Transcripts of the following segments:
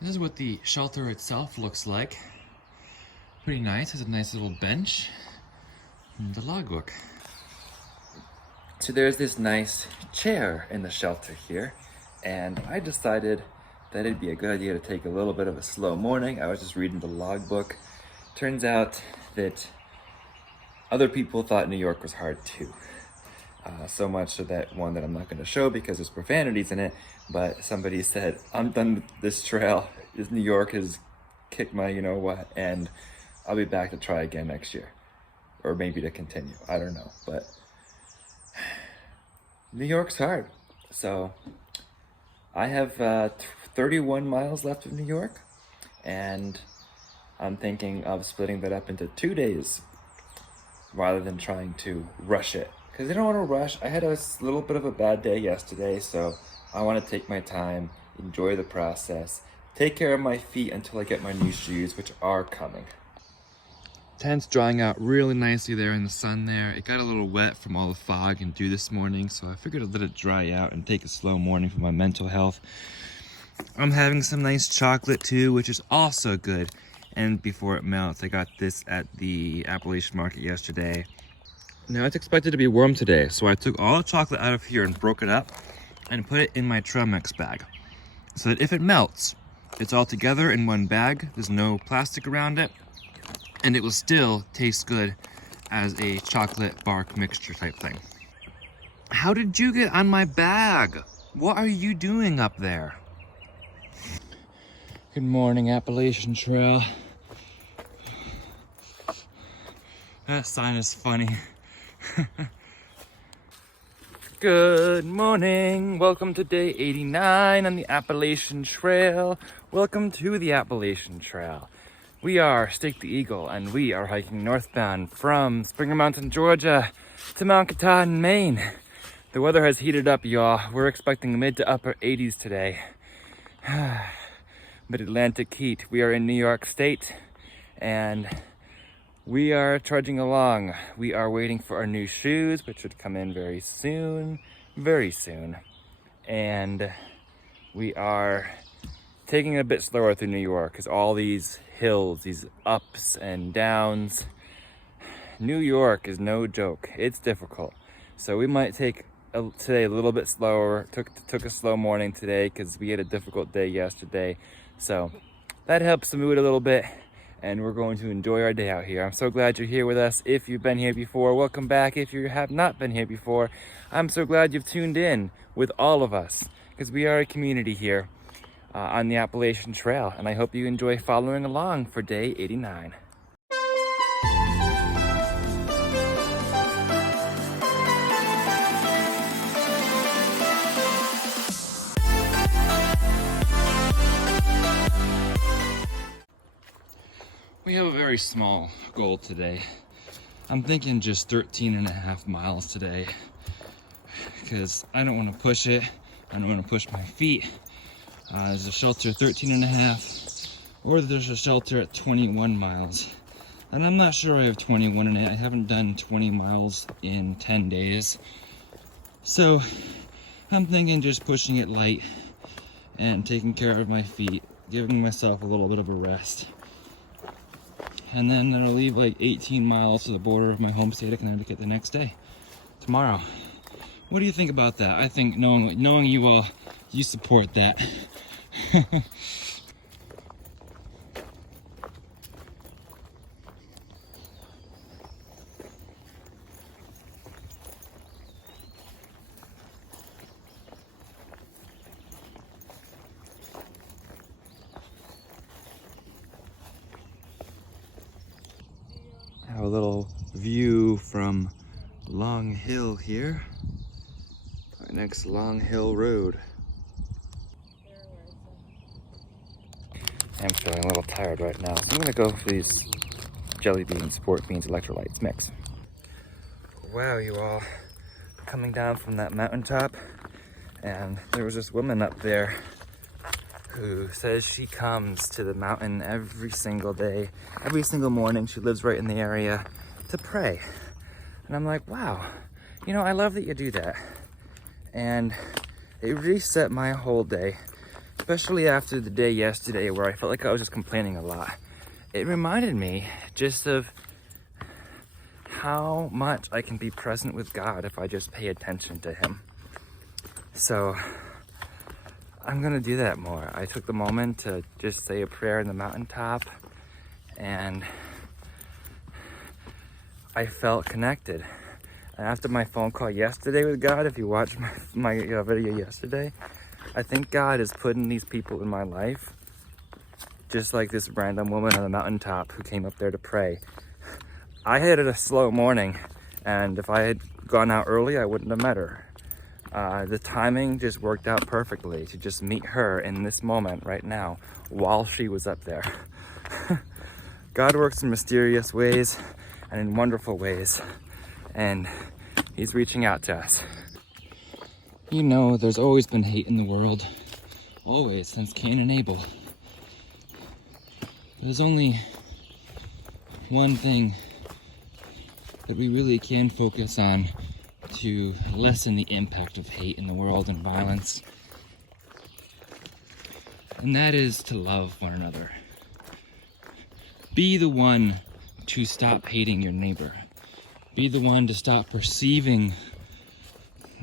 This is what the shelter itself looks like. Pretty nice. Has a nice little bench and the logbook. So there's this nice chair in the shelter here, and I decided that it'd be a good idea to take a little bit of a slow morning. I was just reading the logbook. Turns out that other people thought New York was hard too. So much so that one that I'm not going to show because there's profanities in it, but somebody said, I'm done with this trail. This New York has kicked my you know what, and I'll be back to try again next year. Or maybe to continue, I don't know. But New York's hard. So I have 31 miles left of New York, and I'm thinking of splitting that up into 2 days rather than trying to rush it. Because I don't want to rush. I had a little bit of a bad day yesterday, so I want to take my time, enjoy the process, take care of my feet until I get my new shoes, which are coming. Tent's drying out really nicely there in the sun there. It got a little wet from all the fog and dew this morning, so I figured I'd let it dry out and take a slow morning for my mental health. I'm having some nice chocolate too, which is also good. And before it melts, I got this at the Appalachian market yesterday. Now it's expected to be warm today, so I took all the chocolate out of here and broke it up and put it in my trail mix bag. So that if it melts, it's all together in one bag, there's no plastic around it, and it will still taste good as a chocolate bark mixture type thing. How did you get on my bag? What are you doing up there? Good morning, Appalachian Trail. That sign is funny. Good morning. Welcome to day 89 on the Appalachian Trail. Welcome to the Appalachian Trail. We are Stake the Eagle, and we are hiking northbound from Springer Mountain, Georgia to Mount Katahdin, Maine. The weather has heated up, y'all. We're expecting mid to upper 80s today. Mid-Atlantic heat. We are in New York State, and we are trudging along. We are waiting for our new shoes, which should come in very soon. And we are taking it a bit slower through New York because all these hills, these ups and downs. New York is no joke. It's difficult. So we might take today a little bit slower. Took a slow morning today because we had a difficult day yesterday. So that helps the mood a little bit, and we're going to enjoy our day out here. I'm so glad you're here with us. If you've been here before, welcome back. If you have not been here before, I'm so glad you've tuned in with all of us, because we are a community here on the Appalachian Trail, and I hope you enjoy following along for day 89. We have a very small goal today. I'm thinking just 13.5 miles today, because I don't want to push it. I don't want to push my feet. There's a shelter at 13.5, or there's a shelter at 21 miles. And I'm not sure I have 21 in it. I haven't done 20 miles in 10 days. So I'm thinking just pushing it light and taking care of my feet, giving myself a little bit of a rest. And then it'll leave like 18 miles to the border of my home state of Connecticut the next day, tomorrow. What do you think about that? I think knowing you all, you support that. Have a little view from Long Hill here. Our next Long Hill Road. I'm feeling a little tired right now, so I'm gonna go for these jelly beans, sport beans, electrolytes mix. Wow, you all, coming down from that mountaintop, and there was this woman up there who says she comes to the mountain every single day, every single morning. She lives right in the area to pray. And I'm like, wow, you know, I love that you do that. And it reset my whole day especially after the day yesterday where I felt like I was just complaining a lot. It reminded me just of how much I can be present with God if I just pay attention to Him. So I'm gonna do that more. I took the moment to just say a prayer in the mountaintop, and I felt connected. And after my phone call yesterday with God, if you watched my video yesterday, I think God is putting these people in my life, just like this random woman on the mountaintop who came up there to pray. I had a slow morning, and if I had gone out early, I wouldn't have met her. The timing just worked out perfectly to just meet her in this moment right now while she was up there. God works in mysterious ways and in wonderful ways, and He's reaching out to us. You know, there's always been hate in the world, always, since Cain and Abel. There's only one thing that we really can focus on to lessen the impact of hate in the world and violence, and that is to love one another. Be the one to stop hating your neighbor. Be the one to stop perceiving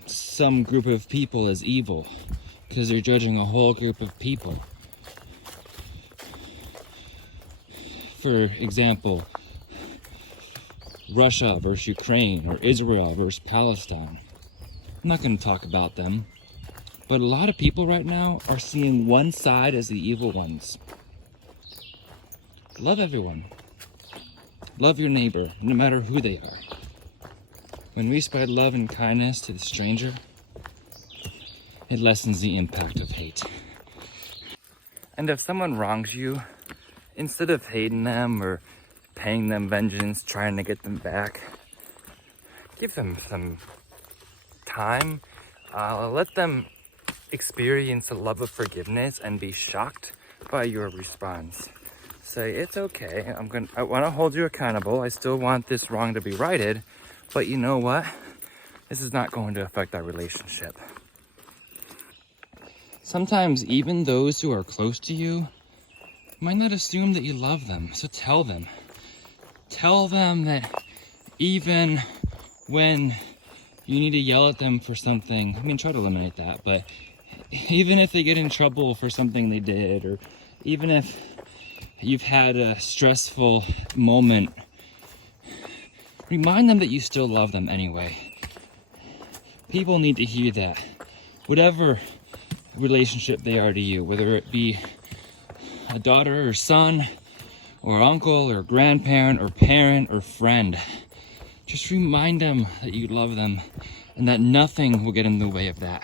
some group of people as evil because they're judging a whole group of people. For example, Russia versus Ukraine, or Israel versus Palestine. I'm not going to talk about them, but a lot of people right now are seeing one side as the evil ones. Love everyone. Love your neighbor, no matter who they are. When we spread love and kindness to the stranger, it lessens the impact of hate. And if someone wrongs you, instead of hating them or paying them vengeance, trying to get them back, give them some time. Let them experience the love of forgiveness and be shocked by your response. Say, it's okay, I want to hold you accountable. I still want this wrong to be righted, but you know what? This is not going to affect our relationship. Sometimes even those who are close to you might not assume that you love them, so tell them. Tell them that even when you need to yell at them for something, try to eliminate that, but even if they get in trouble for something they did, or even if you've had a stressful moment, remind them that you still love them anyway. People need to hear that. Whatever relationship they are to you, whether it be a daughter or son, or uncle or grandparent or parent or friend, just remind them that you love them and that nothing will get in the way of that.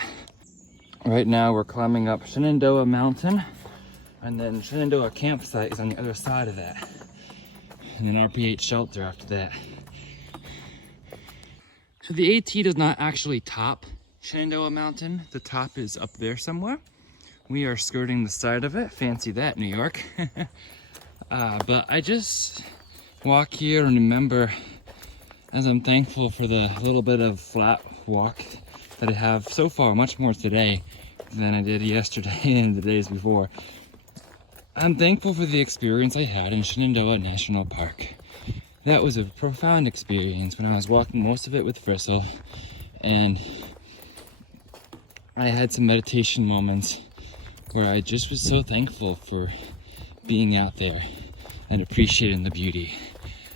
Right now we're climbing up Shenandoah Mountain, and then Shenandoah campsite is on the other side of that, and then RPH shelter after that. So the AT does not actually top Shenandoah Mountain. The top is up there somewhere. We are skirting the side of it. Fancy that, New York. But I just walk here and remember, as I'm thankful for the little bit of flat walk that I have so far, much more today than I did yesterday and the days before. I'm thankful for the experience I had in Shenandoah National Park. That was a profound experience when I was walking most of it with Frizzle, and I had some meditation moments where I just was so thankful for being out there and appreciating the beauty.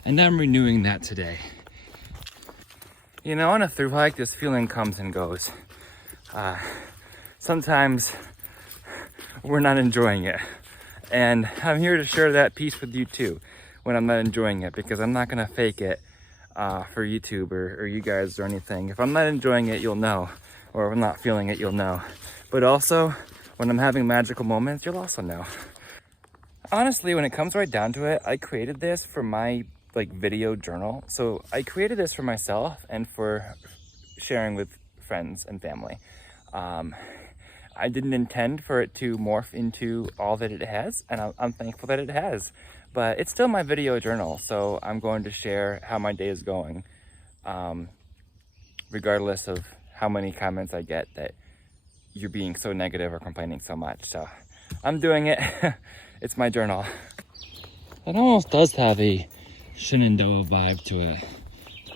And I'm renewing that today. You know, on a through hike, this feeling comes and goes. Sometimes we're not enjoying it. And I'm here to share that piece with you too, when I'm not enjoying it, because I'm not gonna fake it for YouTube or you guys or anything. If I'm not enjoying it, you'll know. Or if I'm not feeling it, you'll know. But also, when I'm having magical moments, you'll also know. Honestly, when it comes right down to it, I created this for my video journal. So I created this for myself and for sharing with friends and family. I didn't intend for it to morph into all that it has, and I'm thankful that it has. But it's still my video journal, so I'm going to share how my day is going, regardless of how many comments I get that you're being so negative or complaining so much. So I'm doing it. It's my journal. It almost does have a Shenandoah vibe to it.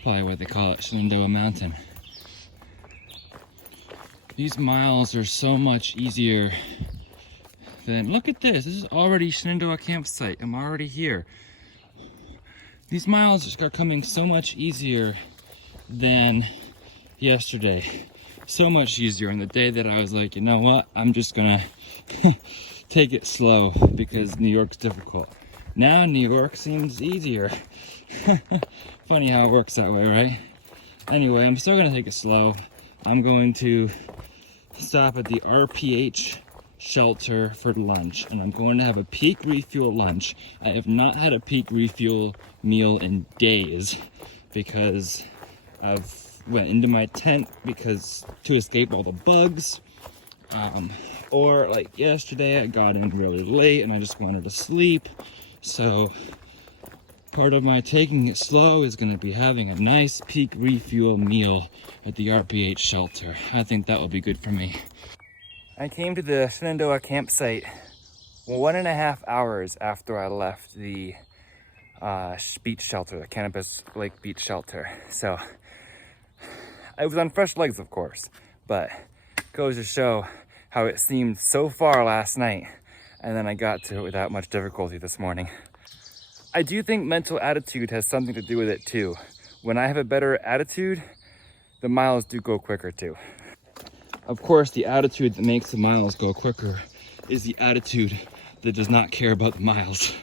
Probably what they call it, Shenandoah Mountain. These miles are so much easier than, look at this. This is already Shenandoah campsite. I'm already here. These miles just are coming so much easier than yesterday. So much easier on the day that I was like, you know what? I'm just gonna take it slow because New York's difficult. Now New York seems easier. Funny how it works that way, right? Anyway, I'm still gonna take it slow. I'm going to stop at the RPH shelter for lunch, and I'm going to have a peak refuel lunch. I have not had a peak refuel meal in days because I've went into my tent because to escape all the bugs, or like yesterday I got in really late and I just wanted to sleep. So part of my taking it slow is going to be having a nice peak refuel meal at the RPH shelter. I think that will be good for me. I came to the Shenandoah campsite 1.5 hours after I left the beach shelter, the Cannabis Lake Beach Shelter. So I was on fresh legs, of course, but goes to show how it seemed so far last night, and then I got to it without much difficulty this morning. I do think mental attitude has something to do with it too. When I have a better attitude, the miles do go quicker too. Of course, the attitude that makes the miles go quicker is the attitude that does not care about the miles.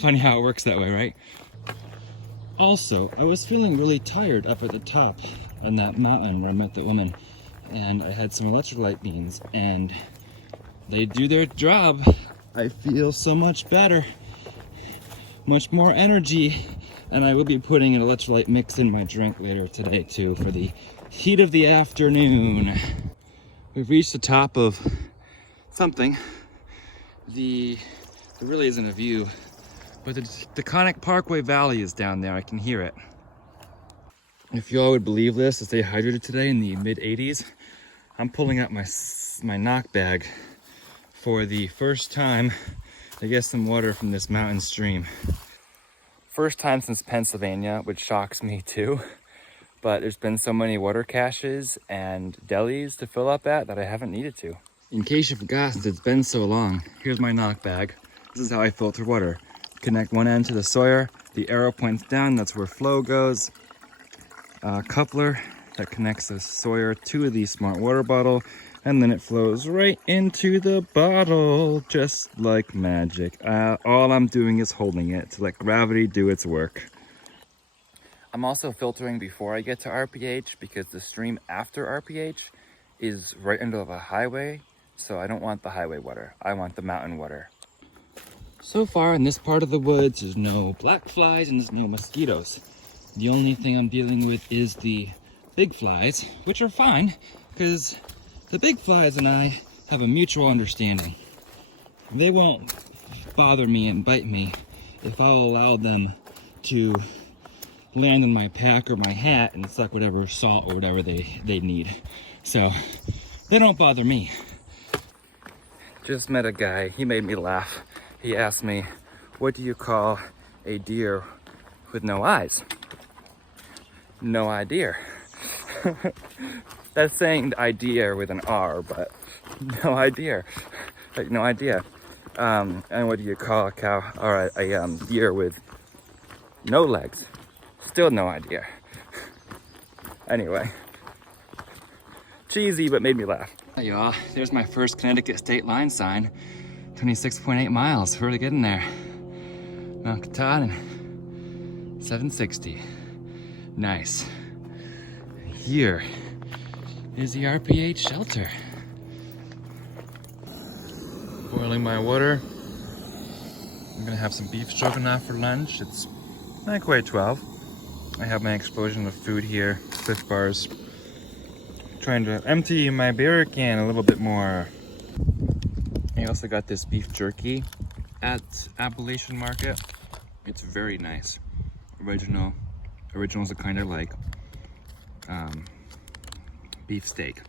Funny how it works that way, right? Also, I was feeling really tired up at the top on that mountain where I met the woman, and I had some electrolyte beans, and they do their job. I feel so much better, much more energy, and I will be putting an electrolyte mix in my drink later today too for the heat of the afternoon. We've reached the top of something. There really isn't a view, but the Taconic Parkway Valley is down there. I can hear it. If y'all would believe this, to stay hydrated today in the mid 80s, I'm pulling out my knock bag for the first time to get some water from this mountain stream. First time since Pennsylvania, which shocks me too. But there's been so many water caches and delis to fill up at that I haven't needed to. In case you forgot, since it's been so long, here's my knock bag. This is how I filter water. Connect one end to the Sawyer, the arrow points down, that's where flow goes. Coupler that connects the Sawyer to the smart water bottle, and then it flows right into the bottle, just like magic. All I'm doing is holding it to let gravity do its work. I'm also filtering before I get to RPH because the stream after RPH is right under the highway, so I don't want the highway water. I want the mountain water. So far in this part of the woods, there's no black flies and there's no mosquitoes. The only thing I'm dealing with is the big flies, which are fine because the big flies and I have a mutual understanding. They won't bother me and bite me if I'll allow them to land in my pack or my hat and suck whatever salt or whatever they need. So they don't bother me. Just met a guy, he made me laugh. He asked me, what do you call a deer with no eyes? No idea. That's saying idea with an R, but no idea. Like, no idea. And what do you call a cow or a deer with no legs? Still no idea. Anyway, cheesy, but made me laugh. Hey y'all, there's my first Connecticut state line sign. 26.8 miles, we're really getting there. Mount Katahdin, 760. Nice. Here is the RPH shelter. Boiling my water. I'm gonna have some beef stroganoff for lunch. It's not quite 12. I have my explosion of food here, Cliff Bars. Trying to empty my beer can a little bit more. I also got this beef jerky at Appalachian Market. It's very nice. Original. Original's the kind I like. Beef steak.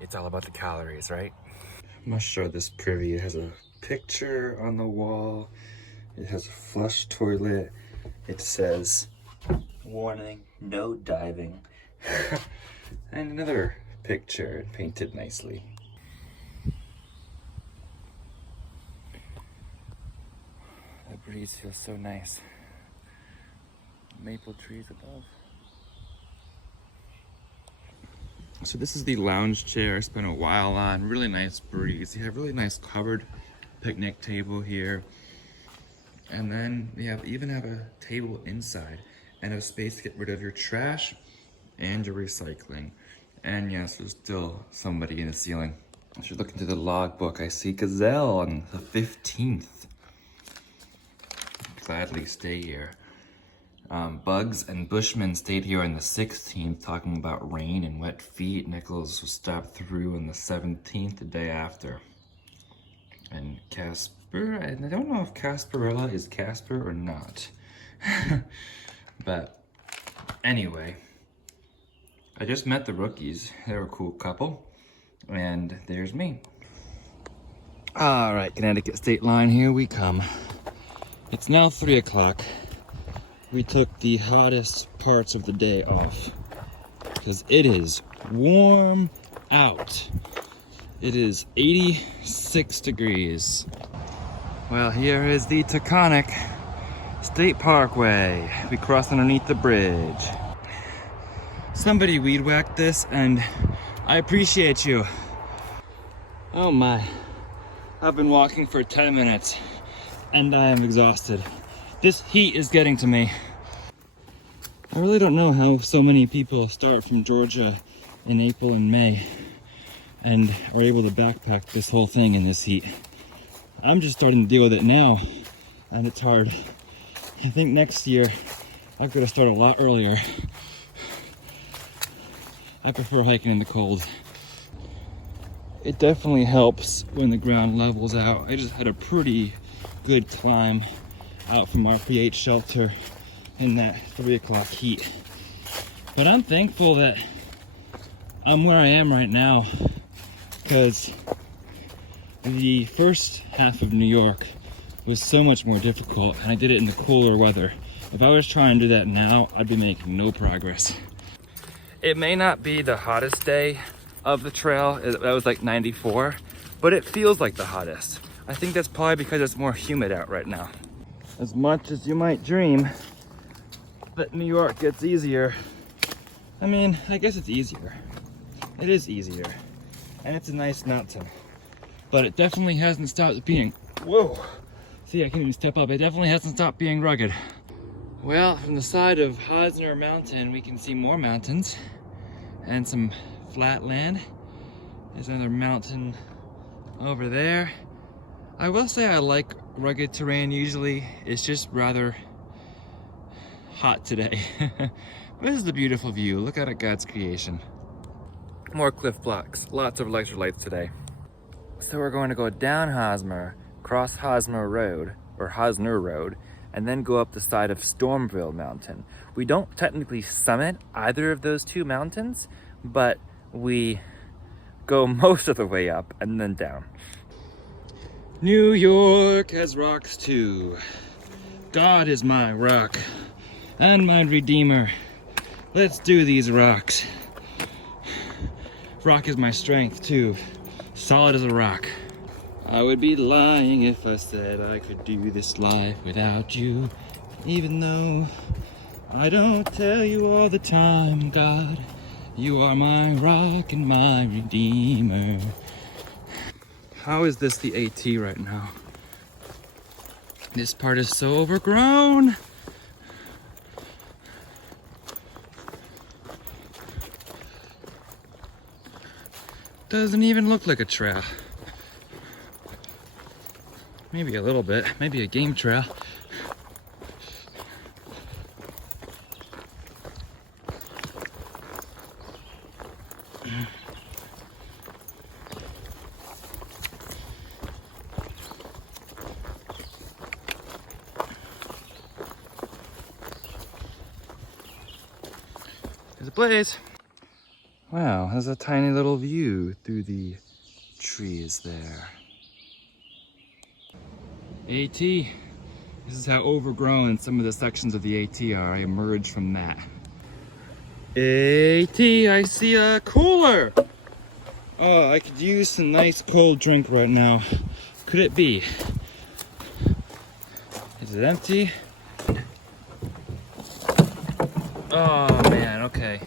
It's all about the calories, right? I'm not sure this privy. It has a picture on the wall. It has a flush toilet. It says, warning, no diving. And another picture painted nicely. The breeze feels so nice. Maple trees above. So this is the lounge chair I spent a while on. Really nice breeze. You have really nice covered picnic table here. And then we even have a table inside and a space to get rid of your trash and your recycling. And yes, there's still somebody in the ceiling. I should look into the logbook. I see gazelle on the 15th. Gladly stay here. Bugs and Bushmen stayed here on the 16th, talking about rain and wet feet. Nichols was stopped through on the 17th, the day after. And Casper, I don't know if Casperella is Casper or not. But anyway, I just met the rookies. They're a cool couple. And there's me. All right, Connecticut state line, here we come. It's now 3 o'clock. We took the hottest parts of the day off because it is warm out. It is 86 degrees. Well, here is the Taconic State Parkway. We crossed underneath the bridge. Somebody weed whacked this and I appreciate you. Oh my. I've been walking for 10 minutes and I am exhausted. This heat is getting to me. I really don't know how so many people start from Georgia in April and May and are able to backpack this whole thing in this heat. I'm just starting to deal with it now, and it's hard. I think next year I've got to start a lot earlier. I prefer hiking in the cold. It definitely helps when the ground levels out. I just had a pretty good climb out from our PH shelter in that 3 o'clock heat. But I'm thankful that I'm where I am right now, because the first half of New York was so much more difficult and I did it in the cooler weather. If I was trying to do that now, I'd be making no progress. It may not be the hottest day of the trail. That was like 94, but it feels like the hottest. I think that's probably because it's more humid out right now. As much as you might dream that New York gets easier, I mean, I guess it's easier. It is easier. And it's a nice mountain. But it definitely hasn't stopped being, whoa! See, I can't even step up. It definitely hasn't stopped being rugged. Well, from the side of Hosner Mountain, we can see more mountains and some flat land. There's another mountain over there. I will say I like rugged terrain usually. It's just rather hot today. This is the beautiful view. Look at God's creation. More cliff blocks, lots of electrolytes today. So we're going to go down Hosmer, cross Hosmer Road, or Hosner Road, and then go up the side of Stormville Mountain. We don't technically summit either of those two mountains, but we go most of the way up and then down. New York has rocks too. God is my rock and my redeemer. Let's do these rocks. Rock is my strength too. Solid as a rock. I would be lying if I said I could do this life without you. Even though I don't tell you all the time, God, you are my rock and my redeemer. How is this the AT right now? This part is so overgrown. Doesn't even look like a trail. Maybe a little bit, maybe a game trail. There's a blaze. Wow, there's a tiny little view through the tree is there. AT. This is how overgrown some of the sections of the AT are. I emerged from that. AT, I see a cooler. Oh, I could use some nice cold drink right now. Could it be? Is it empty? Oh man, okay.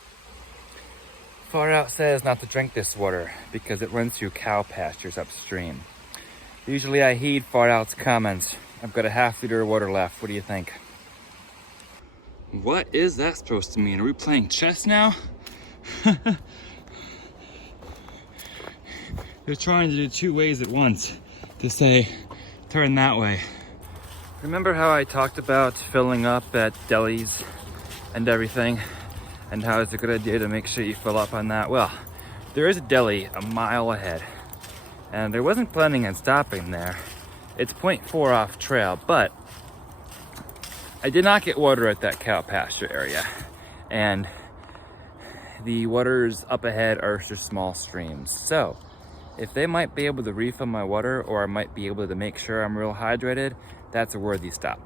Far Out says not to drink this water because it runs through cow pastures upstream. Usually I heed Far Out's comments. I've got a ½ liter of water left. What do you think? What is that supposed to mean? Are we playing chess now? They're trying to do 2 ways at once to say, turn that way. Remember how I talked about filling up at delis and everything? And how it's a good idea to make sure you fill up on that? Well, there is a deli a mile ahead. And I wasn't planning on stopping there. It's 0.4 off trail, but I did not get water at that cow pasture area. And the waters up ahead are just small streams. So, if they might be able to refill my water, or I might be able to make sure I'm real hydrated, that's a worthy stop.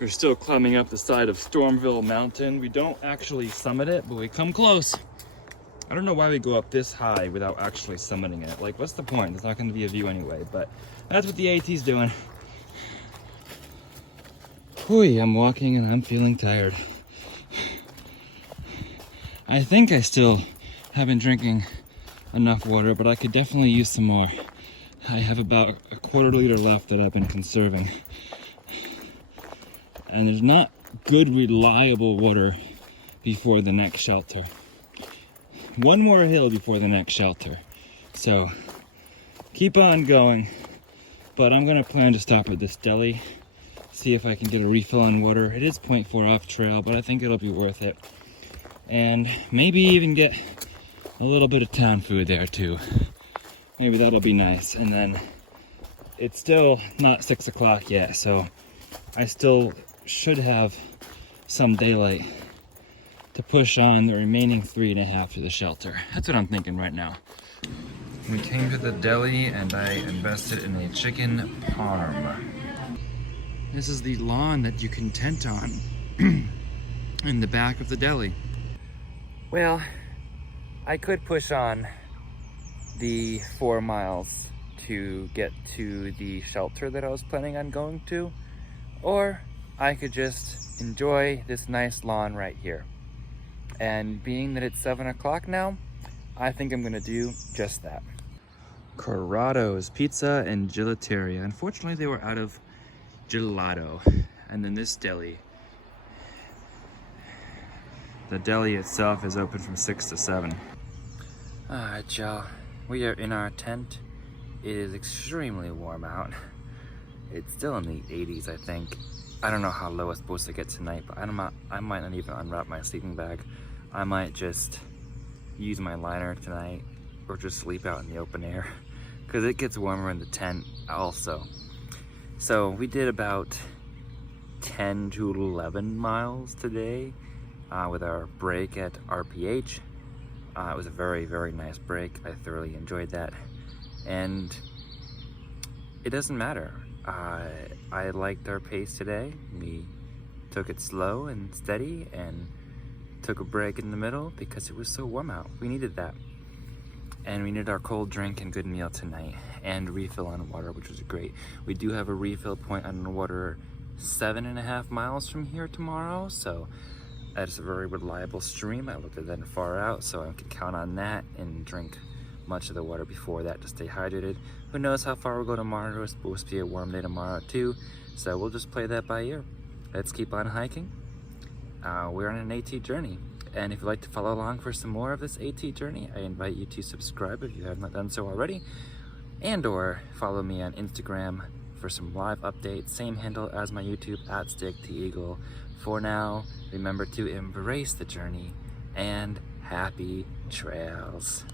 We're still climbing up the side of Stormville Mountain. We don't actually summit it, but we come close. I don't know why we go up this high without actually summiting it. Like, what's the point? There's not going to be a view anyway, but that's what the AT's doing. Whew, I'm walking and I'm feeling tired. I think I still have been drinking enough water, but I could definitely use some more. I have about a ¼ liter left that I've been conserving. And there's not good, reliable water before the next shelter. One more hill before the next shelter. So, keep on going. But I'm gonna plan to stop at this deli, see if I can get a refill on water. It is 0.4 off trail, but I think it'll be worth it. And maybe even get a little bit of town food there too. Maybe that'll be nice. And then it's still not 6 o'clock yet, so I still should have some daylight to push on the remaining 3.5 to the shelter. That's what I'm thinking right now. We came to the deli and I invested in a chicken parm. This is the lawn that you can tent on in the back of the deli. Well, I could push on the 4 miles to get to the shelter that I was planning on going to, or I could just enjoy this nice lawn right here. And being that it's 7 o'clock now, I think I'm gonna do just that. Corrado's Pizza and Gelateria. Unfortunately, they were out of gelato. And then this deli. The deli itself is open from 6 to 7. Alright, y'all. We are in our tent. It is extremely warm out. It's still in the 80s, I think. I don't know how low it's supposed to get tonight, but I might not even unwrap my sleeping bag. I might just use my liner tonight, or just sleep out in the open air, because it gets warmer in the tent also. So we did about 10 to 11 miles today with our break at RPH. It was a very, very nice break. I thoroughly enjoyed that. And it doesn't matter. I liked our pace today. We took it slow and steady and took a break in the middle because it was so warm out. We needed that. And we needed our cold drink and good meal tonight, and refill on water, which was great. We do have a refill point on water 7.5 miles from here tomorrow, so that's a very reliable stream. I looked at that far out, so I could count on that and drink much of the water before that to stay hydrated. Who knows how far we'll go tomorrow? It's supposed to be a warm day tomorrow too, so we'll just play that by ear. Let's keep on hiking. We're on an AT journey, and if you'd like to follow along for some more of this AT journey, I invite you to subscribe if you have not done so already, and or follow me on Instagram for some live updates. Same handle as my YouTube, @StickToEagle. For now, remember to embrace the journey, and happy trails.